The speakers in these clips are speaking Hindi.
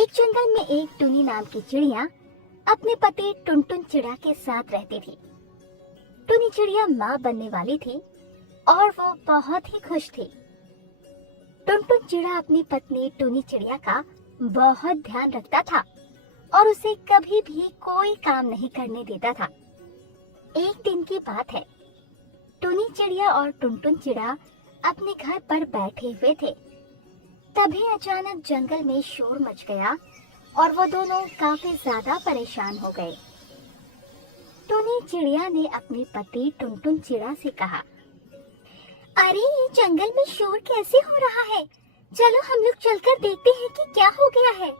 एक जंगल में एक टुनी नाम की चिड़िया अपने पति टुनटुन चिड़िया के साथ रहती थी। टुनी चिड़िया माँ बनने वाली थी और वो बहुत ही खुश थी। टुनटुन चिड़िया अपनी पत्नी टुनी चिड़िया का बहुत ध्यान रखता था और उसे कभी भी कोई काम नहीं करने देता था। एक दिन की बात है, टुनी चिड़िया और टुनटुन चिड़िया अपने घर पर बैठे हुए थे। तभी अचानक जंगल में शोर मच गया और वो दोनों काफी ज्यादा परेशान हो गए। टुनी चिड़िया ने अपने पति टुनटुन चिड़िया से कहा, अरे ये जंगल में शोर कैसे हो रहा है? चलो हम लोग चलकर देखते हैं कि क्या हो गया है।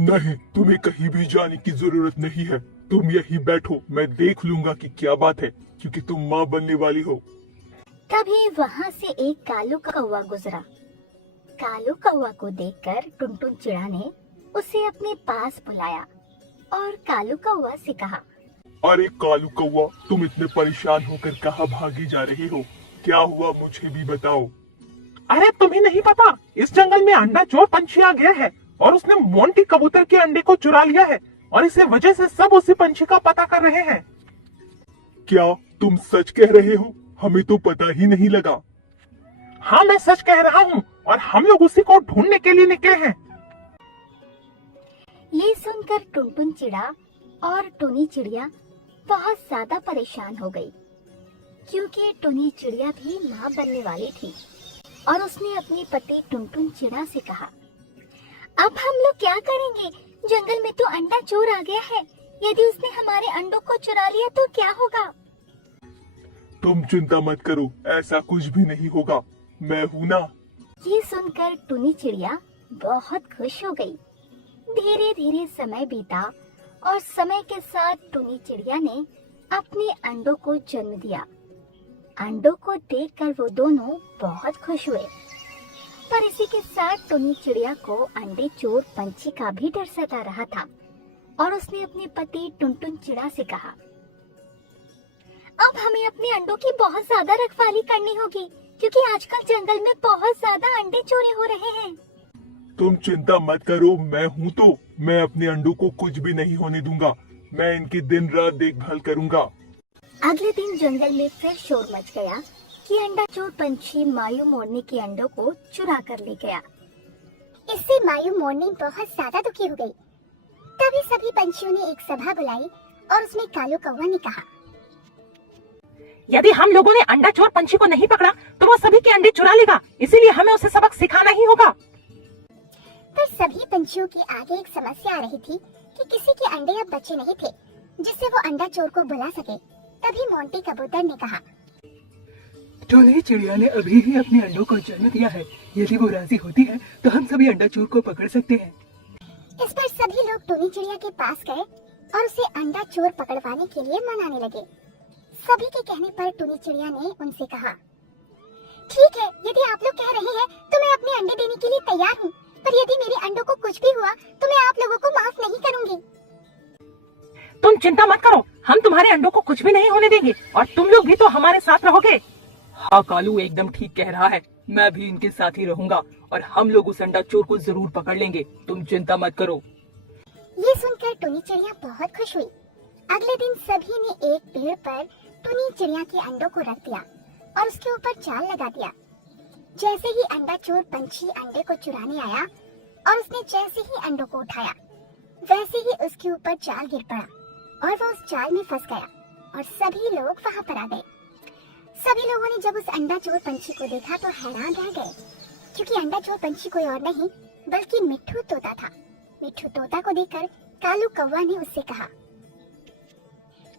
नहीं, तुम्हें कहीं भी जाने की जरूरत नहीं है। तुम यहीं बैठो, मैं देख लूंगा कि क्या बात है, क्योंकि तुम माँ बनने वाली हो। तभी वहाँ से एक कालू कौवा गुजरा। कालू कौवा को देखकर टुनटुन चिड़िया ने उसे अपने पास बुलाया और कालू कौवा से कहा, अरे कालू कौवा, तुम इतने परेशान होकर कहाँ भागी जा रही हो? क्या हुआ, मुझे भी बताओ। अरे तुम्हें नहीं पता, इस जंगल में अंडा चोर पंछी आ गया है और उसने मोंटी कबूतर के अंडे को चुरा लिया है और इस वजह से सब उसी पंछी का पता कर रहे हैं। क्या तुम सच कह रहे हो? हमें तो पता ही नहीं लगा। हाँ, मैं सच कह रहा हूँ और हम लोग उसी को ढूंढने के लिए निकले हैं। ये सुनकर टुनटुन चिड़िया और टुनी चिड़िया बहुत ज्यादा परेशान हो गई, क्योंकि टुनी चिड़िया भी माँ बनने वाली थी और उसने अपने पति टुनटुन चिड़िया से कहा, अब हम लोग क्या करेंगे? जंगल में तो अंडा चोर आ गया है। यदि उसने हमारे अंडों को चुरा लिया तो क्या होगा? तुम चिंता मत करो, ऐसा कुछ भी नहीं होगा, मैं हूँ ना। ये सुनकर टुनी चिड़िया बहुत खुश हो गई। धीरे धीरे समय बीता और समय के साथ टुनी चिड़िया ने अपने अंडों को जन्म दिया। अंडों को देखकर वो दोनों बहुत खुश हुए, पर इसी के साथ टुनी चिड़िया को अंडे चोर पंछी का भी डर सता रहा था और उसने अपने पति टुनटुन चिड़िया से कहा, अब हमें अपने अंडों की बहुत ज्यादा रखवाली करनी होगी, क्योंकि आजकल जंगल में बहुत ज्यादा अंडे चोरी हो रहे हैं। तुम चिंता मत करो, मैं हूँ तो। मैं अपने अंडों को कुछ भी नहीं होने दूंगा। मैं इनकी दिन रात देखभाल करूँगा। अगले दिन जंगल में फिर शोर मच गया कि अंडा चोर पंछी मायू मोरनी के अंडों को चुरा कर ले गया। इससे मायू मोरनी बहुत ज्यादा दुखी हो गई। तभी सभी पंछियों ने एक सभा बुलाई और उसमें कालू कौवा ने कहा, यदि हम लोगों ने अंडा चोर पंछी को नहीं पकड़ा तो वो सभी के अंडे चुरा लेगा, इसीलिए हमें उसे सबक सिखाना ही होगा। पर सभी पंछियों के आगे एक समस्या आ रही थी कि किसी के अंडे अब बचे नहीं थे जिससे वो अंडा चोर को बुला सके। तभी मोंटी कबूतर ने कहा, टुनी चिड़िया ने अभी ही अपने अंडों को जन्म दिया है। यदि वो राजी होती है तो हम सभी अंडा चोर को पकड़ सकते हैं। इस पर सभी लोग टुनी चिड़िया के पास गए और उसे अंडा चोर पकड़वाने के लिए मनाने लगे। सभी के कहने पर टुनी चिड़िया ने उनसे कहा, ठीक है, यदि आप लोग कह रहे हैं तो मैं अपने अंडे देने के लिए तैयार हूँ, पर यदि मेरे अंडों को कुछ भी हुआ तो मैं आप लोगों को माफ नहीं करूँगी। तुम चिंता मत करो, हम तुम्हारे अंडों को कुछ भी नहीं होने देंगे और तुम लोग भी तो हमारे साथ रहोगे। हाँ, कालू एकदम ठीक कह रहा है, मैं भी इनके साथ ही रहूंगा और हम लोग उस अंडा चोर को जरूर पकड़ लेंगे। तुम चिंता मत करो। ये सुनकर टुनी चिड़िया बहुत खुश हुई। अगले दिन सभी ने एक पेड़ पर टुनी चिड़िया के अंडों को रख दिया और उसके ऊपर जाल लगा दिया। जैसे ही अंडा चोर पंछी अंडे को चुराने आया और उसने जैसे ही अंडों को उठाया, वैसे ही उसके ऊपर जाल गिर पड़ा और वो उस जाल में फंस गया और सभी लोग वहाँ पर आ गए। सभी लोगों ने जब उस अंडा चोर पंछी को देखा तो हैरान रह गए, क्योंकि अंडा चोर पंछी कोई और नहीं बल्कि मिट्ठू तोता था। मिट्ठू तोता को देखकर कालू कौवा ने उससे कहा,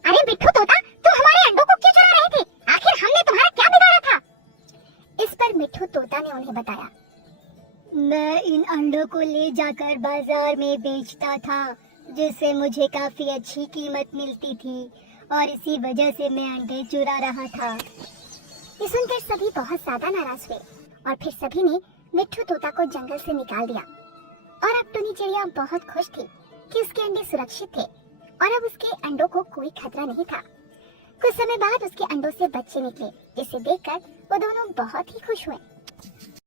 अरे मिट्ठू तोता, तुम हमारे अंडों को क्यों चुरा रहे थे? आखिर हमने तुम्हारा क्या बिगाड़ा था? इस पर मिट्ठू तोता ने उन्हें बताया, मैं इन अंडों को ले जाकर बाजार में बेचता था, जिससे मुझे काफी अच्छी कीमत मिलती थी और इसी वजह से मैं अंडे चुरा रहा था। ये सुनकर सभी बहुत ज्यादा नाराज हुए और फिर सभी ने मिट्ठू तोता को जंगल से निकाल दिया। और अब टुनी चिड़िया बहुत खुश थी कि उसके अंडे सुरक्षित थे और अब उसके अंडों को कोई खतरा नहीं था। कुछ समय बाद उसके अंडों से बच्चे निकले, जिसे देखकर वो दोनों बहुत ही खुश हुए।